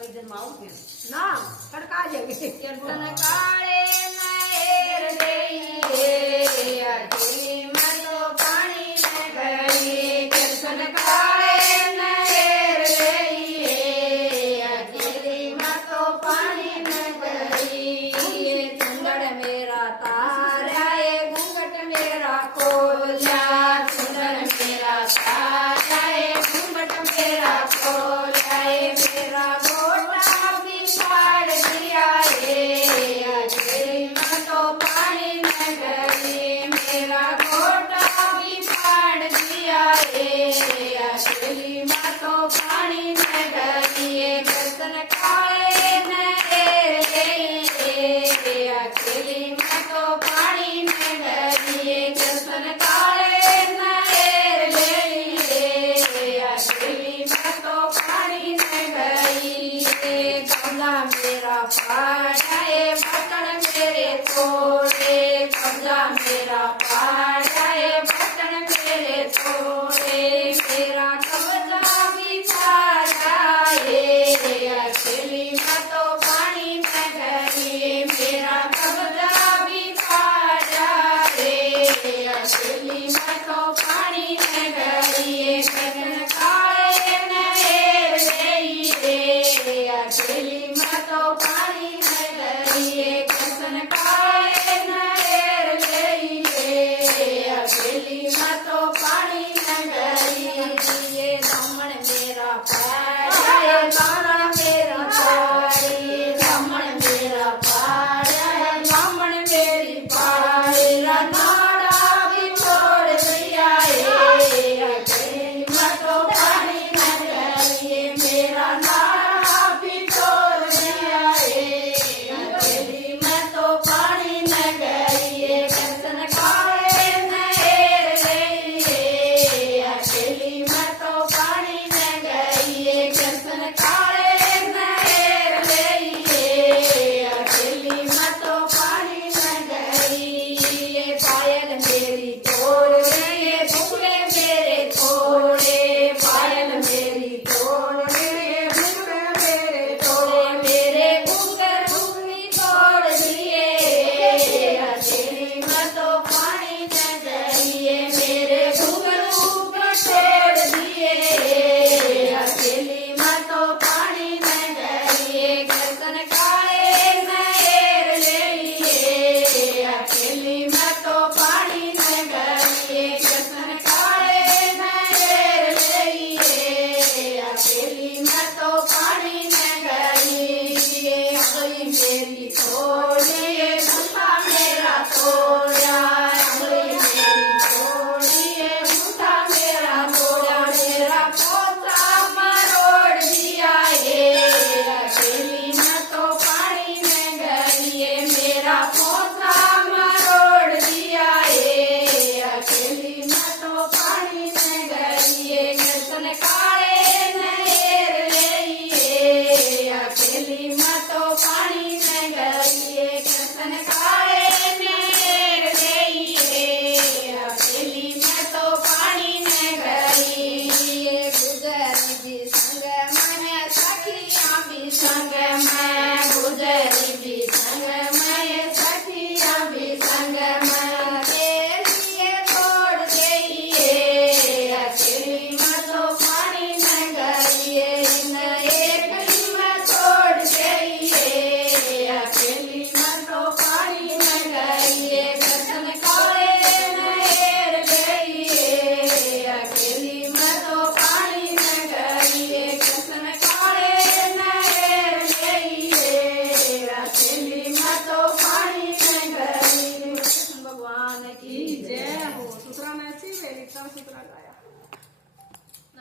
वैजन में आऊं ना कड़का जाएगी कीर्तन काले नएर देइए अकेली में तो पानी में गई कीर्तन काले नएर देइए अकेली में तो पानी में गई चंदड़ मेरा तारा ये घूंघट मेरा खोला चंदड़ मेरा तारा ये घूंघट मेरा खोला मेरा गोटा भी फाड़ दिया अकेली में तो पानी में गई मेरा गोटा भी फाड़ दिया अकेली में तो पानी में गई कीर्तन काले नएर देइए अकेली में तो पानी में गई कीर्तन काले नएर देइए अकेली में तो पानी में गई कमला मेरा पाड़े बटन मेरे तोड़े कमला मेरा पाड़े बटन मेरे तोड़े मेरा कमला भी पाड़े अकेली में तो पानी में गई मेरा कमला भी पाड़े अकेली में तो पानी में गई कीर्तन काले नएर देइए अकेली में तो पानी में गई कीर्तन काले नएर देइए अकेली में तो पानी में गई ये ब्राह्मण मेरा पाड़ा तारा मेरा पाड़ी ब्राह्मण मेरा पाड़ा ब्राह्मण मेरी पाड़ी नाड़ा भी छोड़ दिया अकेली में तो पानी में गई मेरा नाड़ा भी छोड़ दिया अकेली में तो पानी में गई कीर्तन काले नएर देइए अकेली में तो पानी में गई कीर्तन काले नएर देइए अकेली में तो पानी में गई ये पायल मेरी तोड़ गए भूले मेरे थोड़े पायल मेरी तोड़ गए भूले मेरे थोड़े मेरे घूंघट घूंघी तोड़ दिए अकेली में तो पानी में गई मेरे घूंघट घूंघी तोड़ दिए अकेली में तो पानी में गई कीर्तन काले नएर देइए अकेली में तो पानी में गई कीर्तन काले नएर देइए अकेली में तो पानी में गई ये अंगली मेरी तोड़िए मुठा मेरा तोड़ा अंगली मेरी तोड़िए मुठा मेरा तोड़ा मेरा पोता मरोड़ दिया अकेली में तो पानी में गई मेरा पोता मरोड़ दिया अकेली में तो पानी में गई कीर्तन काले नएर देइए अकेली में तो पानी में गई कीर्तन काले नएर देइए अकेली में तो पानी में गई गुजरी भी संग में सखियां भी संग में गुजरी भी संग में सखियां भी संग में तेरी तोड़ देइए अकेली में तो पानी में गई एकली में तोड़ देइए अकेली में तो पानी में गई कीर्तन काले नएर देइए अकेली में तो पानी में गई कीर्तन काले नएर देइए अकेली में तो पानी में गई भगवान की जय हो सूत्रा में अच्छी वेली सूत्रा गाय